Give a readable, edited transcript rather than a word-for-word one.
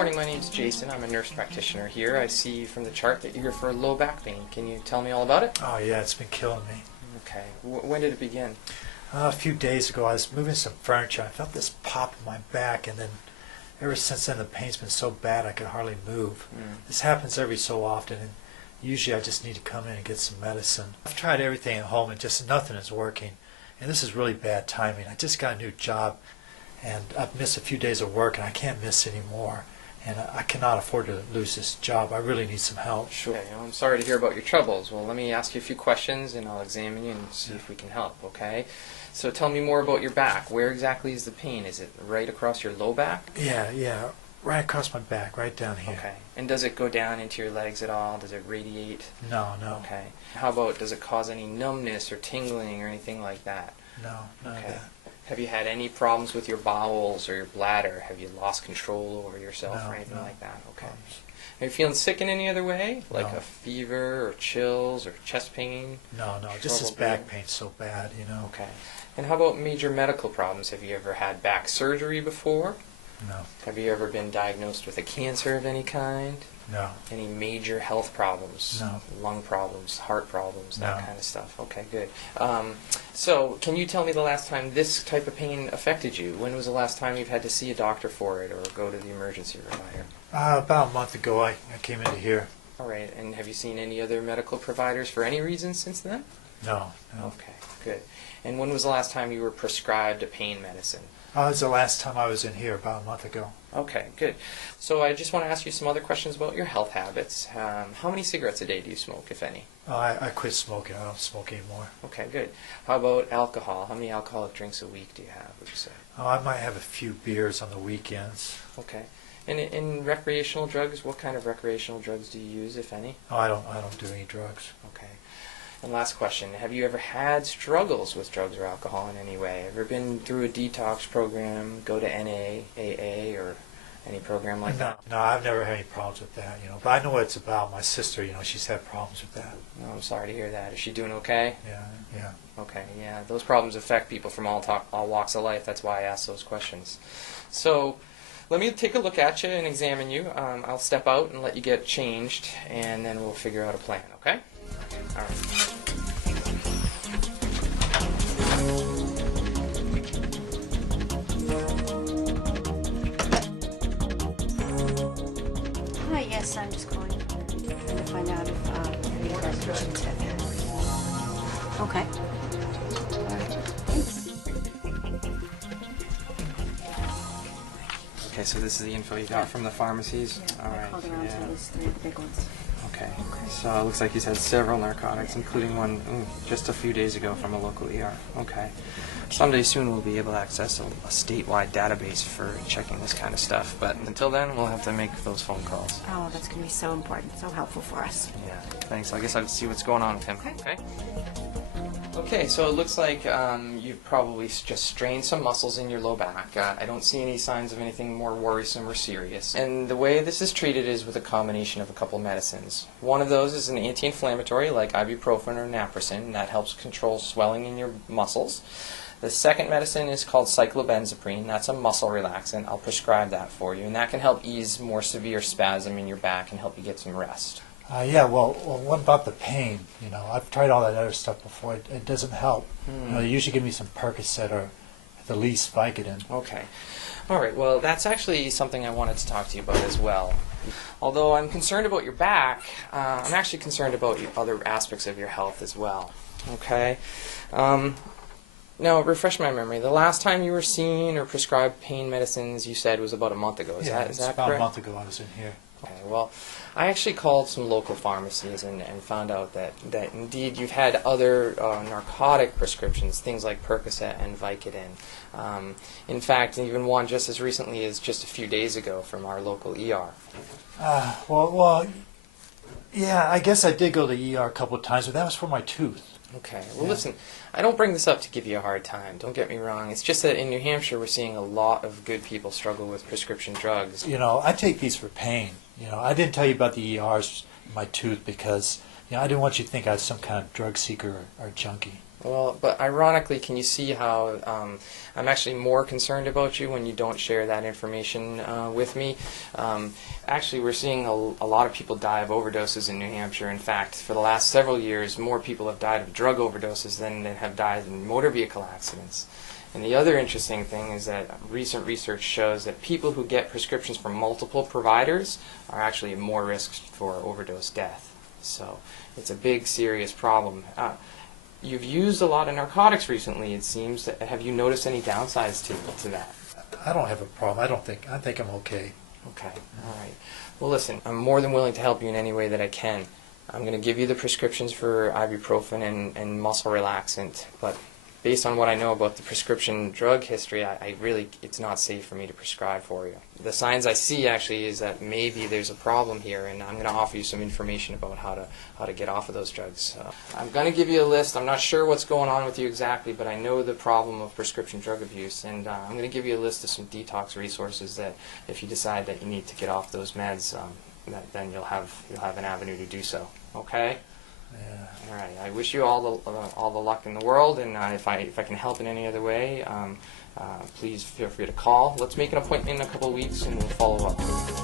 morning, my name's Jason. I'm a nurse practitioner here. I see from the chart that you're here for low back pain. Can you tell me all about it? Oh yeah, it's been killing me. Okay. When did it begin? A few days ago I was moving some furniture. I felt this pop in my back, and then ever since then the pain's been so bad I could hardly move. This happens every so often, and usually I just need to come in and get some medicine. I've tried everything at home and just nothing is working. And this is really bad timing. I just got a new job and I've missed a few days of work and I can't miss anymore. And I cannot afford to lose this job. I really need some help. Sure. I'm sorry to hear about your troubles. Well, let me ask you a few questions and I'll examine you and see if we can help, okay? So tell me more about your back. Where exactly is the pain? Is it right across your low back? Yeah. Right across my back, right down here. Okay. And does it go down into your legs at all? Does it radiate? No. Okay. How about, does it cause any numbness or tingling or anything like that? No, none of that. Have you had any problems with your bowels or your bladder? Have you lost control over yourself or anything like that? Okay. Are you feeling sick in any other way? Like a fever or chills or chest pain? No. Just this back pain's so bad, you know. Okay. And how about major medical problems? Have you ever had back surgery before? No. Have you ever been diagnosed with a cancer of any kind? No. Any major health problems? No. Lung problems, heart problems, that No. kind of stuff. Okay, good. So can you tell me the last time this type of pain affected you? When was the last time you've had to see a doctor for it or go to the emergency provider? About a month ago I came into here. All right. And have you seen any other medical providers for any reason since then? No. Okay, good. And when was the last time you were prescribed a pain medicine? It was the last time I was in here, about a month ago. Okay, good. So I just want to ask you some other questions about your health habits. How many cigarettes a day do you smoke, if any? I quit smoking. I don't smoke anymore. Okay, good. How about alcohol? How many alcoholic drinks a week do you have, would you say? I might have a few beers on the weekends. Okay. And in recreational drugs, what kind of recreational drugs do you use, if any? I don't do any drugs. Okay. And last question, have you ever had struggles with drugs or alcohol in any way? Ever been through a detox program, go to NA, AA, or any program like that? No, I've never had any problems with that, but I know what it's about. My sister, she's had problems with that. No, I'm sorry to hear that. Is she doing okay? Yeah. Okay, yeah. Those problems affect people from all walks of life. That's why I ask those questions. So let me take a look at you and examine you. I'll step out and let you get changed, and then we'll figure out a plan, okay? All right. Hi, yes, I'm just calling to find out if any of our questions have been. Okay. Thanks. Okay, so this is the info you got from the pharmacies? All I right. called around to those three big ones. Okay. So it looks like he's had several narcotics, including one just a few days ago from a local ER. Okay. Someday soon we'll be able to access a statewide database for checking this kind of stuff, but until then we'll have to make those phone calls. Oh, that's going to be so important, so helpful for us. Yeah, thanks. I guess I'll see what's going on with him. Okay? Okay, so it looks like you've probably just strained some muscles in your low back. I don't see any signs of anything more worrisome or serious. And the way this is treated is with a combination of a couple medicines. One of those is an anti-inflammatory like ibuprofen or naproxen, and that helps control swelling in your muscles. The second medicine is called cyclobenzaprine. That's a muscle relaxant. I'll prescribe that for you, and that can help ease more severe spasm in your back and help you get some rest. Well, what about the pain? I've tried all that other stuff before. It doesn't help. They usually give me some Percocet or at the least Vicodin. Okay. All right. Well, that's actually something I wanted to talk to you about as well. Although I'm concerned about your back, I'm actually concerned about other aspects of your health as well. Okay. Now, refresh my memory. The last time you were seen or prescribed pain medicines, you said was about a month ago. Is that correct? About a month ago I was in here. Okay, well, I actually called some local pharmacies and found out that indeed you've had other narcotic prescriptions, things like Percocet and Vicodin. In fact, even one just as recently as just a few days ago from our local ER. Yeah, I guess I did go to the ER a couple of times, but that was for my tooth. Okay. Well, listen, I don't bring this up to give you a hard time. Don't get me wrong. It's just that in New Hampshire we're seeing a lot of good people struggle with prescription drugs. I take these for pain. I didn't tell you about the ERs in my tooth because, I didn't want you to think I was some kind of drug seeker or junkie. Well, but ironically, can you see how I'm actually more concerned about you when you don't share that information with me? Actually, we're seeing a lot of people die of overdoses in New Hampshire. In fact, for the last several years, more people have died of drug overdoses than have died in motor vehicle accidents. And the other interesting thing is that recent research shows that people who get prescriptions from multiple providers are actually at more risk for overdose death. So it's a big, serious problem. You've used a lot of narcotics recently, it seems. Have you noticed any downsides to that? I don't have a problem. I think I'm okay. Okay, all right. Well, listen, I'm more than willing to help you in any way that I can. I'm going to give you the prescriptions for ibuprofen and muscle relaxant, but based on what I know about the prescription drug history, I really, it's not safe for me to prescribe for you. The signs I see actually is that maybe there's a problem here, and I'm going to offer you some information about how to get off of those drugs. I'm going to give you a list. I'm not sure what's going on with you exactly, but I know the problem of prescription drug abuse, and I'm going to give you a list of some detox resources that if you decide that you need to get off those meds, then you'll have an avenue to do so. Okay? Yeah. All right. I wish you all the luck in the world, and if I can help in any other way, please feel free to call. Let's make an appointment in a couple of weeks, and we'll follow up.